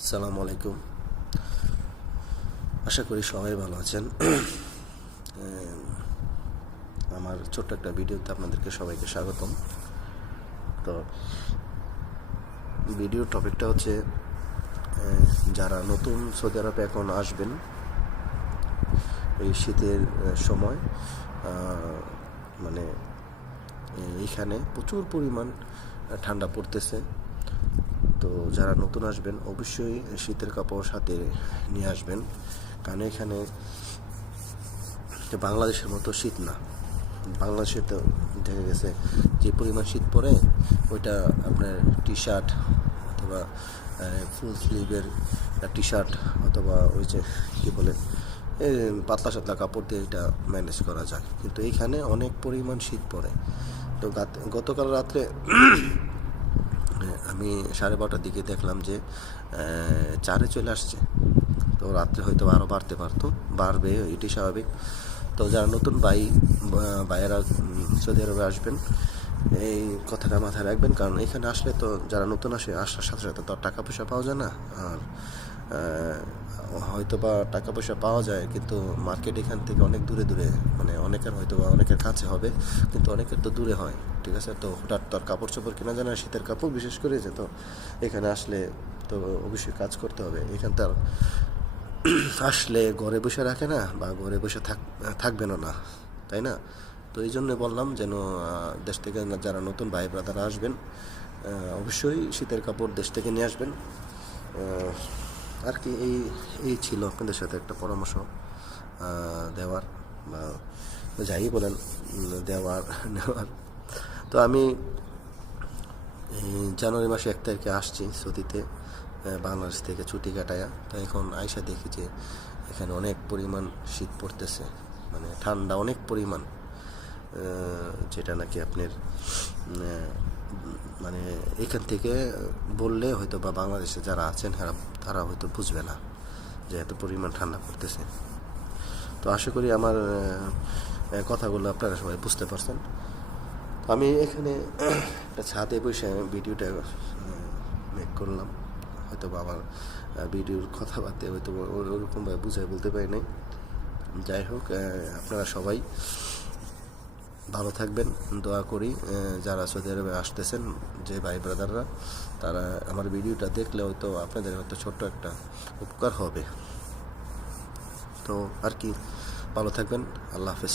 আসসালামু আলাইকুম। আশা করি সবাই ভালো আছেন। আমার ছোট্ট একটা ভিডিওতে আপনাদেরকে সবাইকে স্বাগতম। তো ভিডিও টপিকটা হচ্ছে যারা নতুন সৌদি আরবে এখন আসবেন, এই শীতের সময় মানে এইখানে প্রচুর পরিমাণ ঠান্ডা পড়তেছে। তো যারা নতুন আসবেন, অবশ্যই শীতের কাপড় সাথে নিয়ে আসবেন। কারণ এখানে বাংলাদেশের মতো শীত না। বাংলাদেশে তো দেখা গেছে যে পরিমাণ শীত পড়ে, ওইটা আপনার টি শার্ট অথবা ফুল স্লিভের টি শার্ট অথবা ওই যে কী বলে পাতলা সাতলা কাপড় দিয়ে এটা ম্যানেজ করা যায়। কিন্তু এইখানে অনেক পরিমাণ শীত পড়ে। তো গতকাল রাত্রে আমি সাড়ে বারোটার দিকে দেখলাম যে চারে চলে আসছে। তো রাত্রে হয়তো আরও বাড়তে পারতো, বাড়বে এটি স্বাভাবিক। তো যারা নতুন বাই বাইরা সৌদি আরবে আসবেন, এই কথাটা মাথায় রাখবেন। কারণ এখানে আসলে তো যারা নতুন আসে, আসার সাথে সাথে তো টাকা পয়সা পাওয়া যায় না। আর হয়তো বা টাকা পয়সা পাওয়া যায়, কিন্তু মার্কেট এখান থেকে অনেক দূরে দূরে মানে অনেকের হয়তো বা অনেকের কাছে হবে, কিন্তু অনেকের তো দূরে হয়, ঠিক আছে? তো হঠাৎ তো আর কাপড় চোপড় কেনা যায় না শীতের কাপড় বিশেষ করে যে তো, এখানে আসলে তো অবশ্যই কাজ করতে হবে। এখান তার আসলে ঘরে বসে রাখে না, বা ঘরে বসে থাক থাকবেনও না তাই না? তো এই জন্য বললাম যেন দেশ থেকে যারা নতুন ভাই ব্রাদাররা আসবেন অবশ্যই শীতের কাপড় দেশ থেকে নিয়ে আসবেন। আর কি এই এই ছিল আপনাদের সাথে একটা পরামর্শ দেওয়ার বা যাই বলেন দেওয়ার নেওয়ার। তো আমি জানুয়ারি মাসে এক তারিখে আসছি আহ, বাংলাদেশ থেকে ছুটি কাটায়া। তো এখন আয়সা দেখি যে এখানে অনেক পরিমাণ শীত পড়তেছে মানে ঠান্ডা অনেক পরিমাণ যেটা নাকি আপনার মানে এখান থেকে বললে হয়তো বা বাংলাদেশে যারা আছেন, তারা তারা হয়তো বুঝবে না যে এত পরিমাণ ঠান্ডা পড়তেছে। তো আশা করি আমার কথাগুলো আপনারা সবাই বুঝতে পারছেন। আমি এখানে একটা ছাদে বসে ভিডিওটা মেক করলাম। হয়তো বা আমার ভিডিওর কথাবার্তা হয়তো ওর- ওরকমভাবে বুঝাই বলতে পারি নাই। যাই হোক আপনারা সবাই ভালো থাকবেন, দোয়া করি যারা সৌদি আরবে আসতেছেন, যে ভাই ব্রাদাররা, তারা আমার ভিডিওটা দেখলে হয়তো আপনাদের হয়তো ছোট্ট একটা উপকার হবে। তো আর কি, ভালো থাকবেন, আল্লাহ হাফেজ।